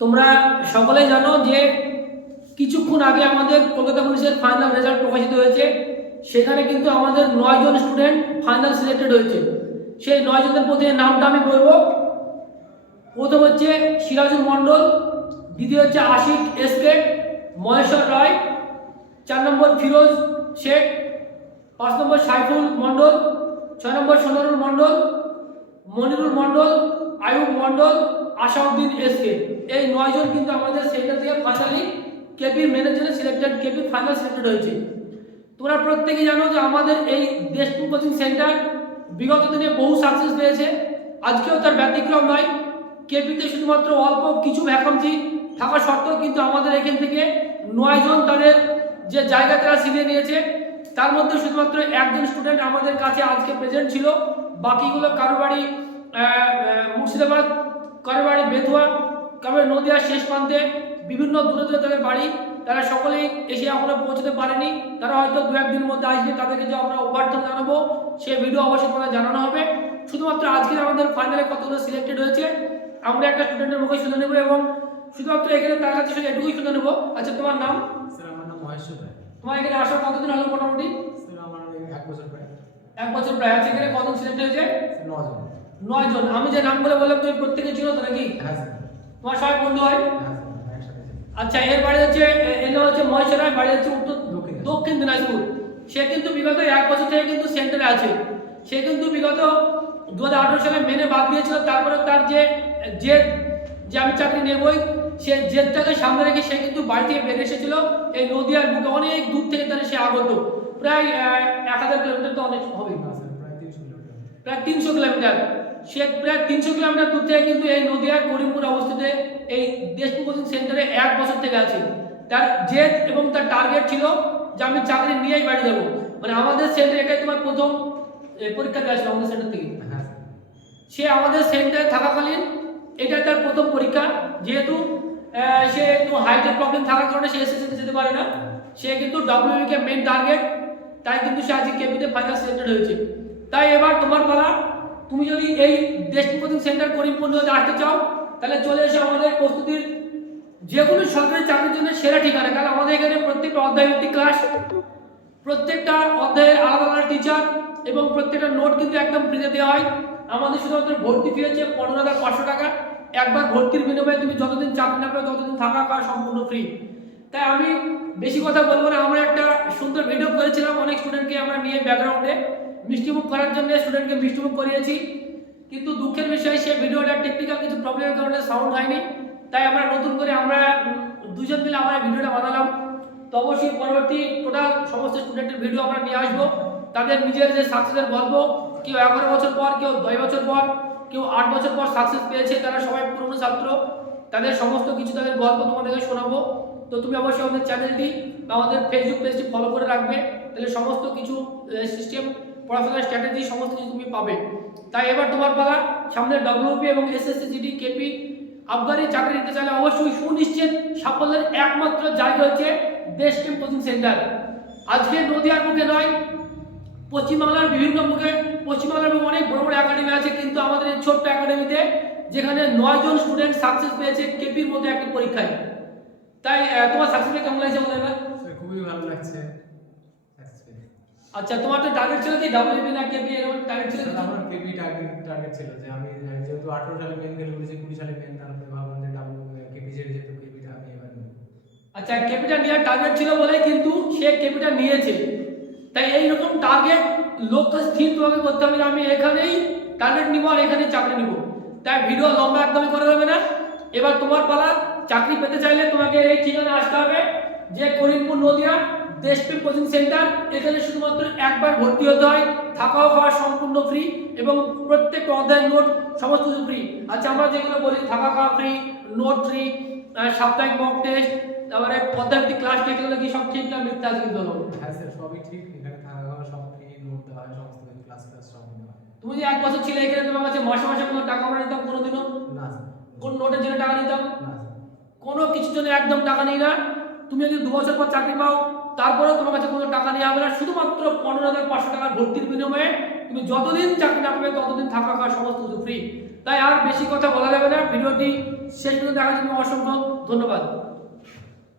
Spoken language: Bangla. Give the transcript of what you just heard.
তোমরা সকলে জানো যে কিছুক্ষণ আগে আমাদের কলকাতা পুলিশের ফাইনাল রেজাল্ট প্রকাশিত হয়েছে। সেখানে কিন্তু আমাদের নয়জন স্টুডেন্ট ফাইনাল সিলেক্টেড হয়েছে। সেই নয়জনের মধ্যে নামটা আমি বলব। প্রথম হচ্ছে সিরাজুল মণ্ডল, দ্বিতীয় হচ্ছে আশিক এসকে মহেশ্বর রায়, চার নম্বর ফিরোজ শেখ পাঁচ নম্বর সাইফুল মণ্ডল, ছয় নম্বর সোনারুল মণ্ডল, মনিরুল মণ্ডল, আয়ুব মণ্ডল, আশাউদ্দিন এসকে এই নয়জন কিন্তু আমাদের সেন্টার থেকে ফাইনালি কেপির ম্যানেজারে সিলেক্টেড কেপির ফাইনাল সিলেক্টেড হয়েছে। তোমরা প্রত্যেকেই জানো যে আমাদের এই দেশপুর কোচিং সেন্টার বিগত দিনে বহু সাকসেস পেয়েছে। আজকেও তার ব্যতিক্রম নয়। কেপিতে শুধুমাত্র অল্প কিছু ভ্যাকান্সি থাকা সত্ত্বেও কিন্তু আমাদের এখান থেকে নয়জন তাদের যে জায়গা তারা ছিনিয়ে নিয়েছে, তার মধ্যে শুধুমাত্র একজন স্টুডেন্ট আমাদের কাছে আজকে প্রেজেন্ট ছিল। বাকিগুলো কারও বাড়ি মুর্শিদাবাদ কারও বাড়ি বেথুয়া কারও বাড়ি নদিয়ার শেষ প্রান্তে বিভিন্ন দূরে দূরে তাদের বাড়ি। তারা সকলেই এসে এখনও পৌঁছতে পারেনি। তারা হয়তো দু একদিনের মধ্যে আসবে তাদেরকে যে আমরা অভ্যর্থনা জানাব সেই ভিডিও অবশ্যই তোমাদের জানানো হবে। শুধুমাত্র আজকে আমাদের ফাইনালে কতগুলো সিলেক্টেড হয়েছে আমরা একটা স্টুডেন্টের মুখে শুনে নেব এবং শুধুমাত্র এখানে তার কাছে শুধু এটুকুই শুনে নেব। আচ্ছা তোমার নাম? স্যার আমার নাম মহেশ্বর তোমার এখানে আসার কতদিন হলো মোটামুটি? স্যার আমার এক বছর প্রায়। এক বছর প্রায়। আছে এখানে কতজন সিলেক্ট হয়েছে? নজন নয় জন আমি যে নামগুলো বললাম তুমি প্রত্যেকে চিনো তো নাকি? হ্যাঁ তোমার সবাই বন্ধু হয়? হ্যাঁ একসাথে ছিলাম। আচ্ছা এর বাড়ি হচ্ছে এ- এর নাম হচ্ছে মহেশ্বরায় বাড়ি হচ্ছে উত্তর দক্ষিণ দিনাজপুর। সে কিন্তু বিগত এক বছর থেকে কিন্তু সেন্টারে আছে। সে কিন্তু বিগত দু হাজার আঠারো সালে মেনে বাদ দিয়েছিল তারপরে তার যে জেদ যে আমি চাকরি নেবই সে জেদটাকে সামনে রেখে সে কিন্তু বাড়ি থেকে বেরিয়ে এসেছিল। এই নদীয়ার বুকে অনেক দূর থেকে তাহলে সে আগত। প্রায় এক হাজার কিলোমিটার তো অনেক হবে। প্রায় তিনশো কিলোমিটার। সে প্রায় তিনশো কিলোমিটার দূর থেকে কিন্তু এই নদিয়ার করিমপুর অবস্থিত এই দেশপুর কোচিং সেন্টারে এক বছর থেকে আছে। তার জেদ এবং তার টার্গেট ছিল যে আমি চাকরি নিয়েই বাড়ি যাব। মানে আমাদের সেন্টারে এটাই তোমার প্রথম পরীক্ষা দেওয়া ছিল আমাদের সেন্টার থেকে। হ্যাঁ। সে আমাদের সেন্টারে থাকাকালীন এটা তার প্রথম পরীক্ষা। যেহেতু সে একটু হাইটের প্রবলেম থাকার কারণে সে এসএসসিতে যেতে পারে না। সে কিন্তু ডব্লিউবি কে মেন টার্গেট তাই কিন্তু সে আজকে কেপিতে ফাইনাল সিলেক্টেড হয়েছে। তাই এবার তোমার পালা তুমি যদি এই দেশপুর কোচিং সেন্টার করিমপুর নিয়ে আসতে চাও, তাহলে চলে এসে আমাদের প্রস্তুতির যে কোনো সরকারি চাকরির জন্য সেরা ঠিকানা। কারণ আমাদের এখানে প্রত্যেকটা অধ্যায় ভিত্তিক ক্লাস প্রত্যেকটা অধ্যায়ের আলাদা আলাদা টিচার এবং প্রত্যেকটা নোট কিন্তু একদম ফ্রিতে দেওয়া হয়। আমাদের শুধুমাত্র ভর্তি ফি হচ্ছে পনেরো হাজার পাঁচশো টাকা। একবার ভর্তির বিনিময়ে তুমি যতদিন চাকরি না পাবে, ততদিন থাকা খাওয়া সম্পূর্ণ ফ্রি তাই আমি বেশি কথা বলব না। আমরা একটা সুন্দর ভিডিও করেছিলাম অনেক স্টুডেন্টকে আমরা নিয়ে ব্যাকগ্রাউন্ডে মিষ্টিমুখ করার জন্য স্টুডেন্টকে মিষ্টিমুখ করিয়েছি। কিন্তু দুঃখের বিষয়, সে ভিডিওটা টেকনিক্যাল কিছু প্রবলেমের কারণে সাউন্ড হয়নি। তাই আমরা নতুন করে আমরা দুজন মিলে আমরা ভিডিওটা বানালাম। তো অবশ্যই পরবর্তী টোটাল সমস্ত স্টুডেন্টের ভিডিও আমরা নিয়ে আসব। তাদের নিজের যে সাকসেসের গল্প, কেউ এগারো বছর পর, কেউ দশ বছর পর, কেউ আট বছর পর সাকসেস পেয়েছে, তারা সবাই পুরনো ছাত্র। তাদের সমস্ত কিছু তাদের গল্প তোমাদেরকে শোনাবো। তো তুমি অবশ্যই আমাদের চ্যানেলটি বা আমাদের ফেসবুক পেজটি ফলো করে রাখবে। তাহলে সমস্ত কিছু সিস্টেম পড়াশোনার স্ট্র্যাটেজি সমস্ত কিছু তুমি পাবে। তাই এবার তোমার পালা সামনে ডব্লিউপি এবং এসএসসি জিডি কেপি আফগানি চাকরি নিতে চাইলে অবশ্যই সুনিশ্চিত সাফল্যের একমাত্র জায়গা হচ্ছে দেশ কোচিং সেন্টার আজকে নদিয়ার মুখে নয়, পশ্চিমবাংলার বিভিন্ন মুখে পশ্চিমবাংলার অনেক বড় বড় একাডেমি আছে, কিন্তু আমাদের এই ছোট্ট একাডেমিতে যেখানে নয়জন স্টুডেন্ট সাকসেস পেয়েছে কেপির মধ্যে একটি পরীক্ষায়। তাই তোমার সাকসেস কেমন লাগছে আমাদের খুবই ভালো লাগছে। পেয়ে। আচ্ছা তোমার তো টার্গেট ছিল কি? ডাব্লিউবি না কেপি এরকম টার্গেট ছিল? আমার কেপি টার্গেট টার্গেট ছিল যে আমি যেহেতু আঠারো সালে মেন গেলে করেছি কুড়ি সালে মেন তারপরে ভাবলাম যে ডাব্লিউ কেপি ছেড়ে যেহেতু কেপিটা আমি এবার। আচ্ছা কেপিটা নেওয়ার টার্গেট ছিল বলে কিন্তু সে কেপিটা নিয়েছে। তাই এইরকম টার্গেট লক্ষ্য স্থির তোমাকে করতে হবে যে আমি এখানেই টার্গেট নিব আর এখানেই চাকরি নিব। তাই ভিডিও লম্বা একদমই করে দেবে না। এবার তোমার পালা চাকরি পেতে চাইলে তোমাকে এই ঠিকানা আসতে হবে যে করিমপুর নদিয়া দেশপ্রেম কোচিং সেন্টার এখানে শুধুমাত্র একবার ভর্তি হতে হয় থাকাও খাওয়া সম্পূর্ণ ফ্রি এবং প্রত্যেক অধ্যায় নোট সমস্ত কিছু ফ্রি আচ্ছা আমরা যেগুলো বলি থাকা খাওয়া ফ্রি নোট ফ্রি সাপ্তাহিক মক টেস্ট তারপরে পদ্ধতি ক্লাস এগুলো কি সব ঠিক না মিথ্যা কিন্তু? হ্যাঁ স্যার সবই ঠিক। এখানে থাকা খাওয়া সব ফ্রি নোট দেওয়া হয় সমস্ত কিছু ক্লাস ক্লাস সব তুমি যে এক বছর ছিলে এখানে তোমার কাছে মাসে মাসে কোনো টাকা আমরা নিতাম কোনোদিনও? না কোন নোটের জন্য টাকা নিতাম? না কোনো কিছুর জন্য একদম টাকা নেই না। তুমি যদি দু বছর পর চাকরি পাও তারপরেও তোমার কাছে কোনো টাকা নেওয়া হবে না শুধুমাত্র পনেরো হাজার পাঁচশো টাকার ভর্তির বিনিময়ে তুমি যতদিন চাকরি না পাবে, ততদিন থাকা খাওয়া সমস্ত কিছু ফ্রি তাই আর বেশি কথা বলা যাবে না, ভিডিওটি শেষ পর্যন্ত দেখার জন্য অসংখ্য ধন্যবাদ।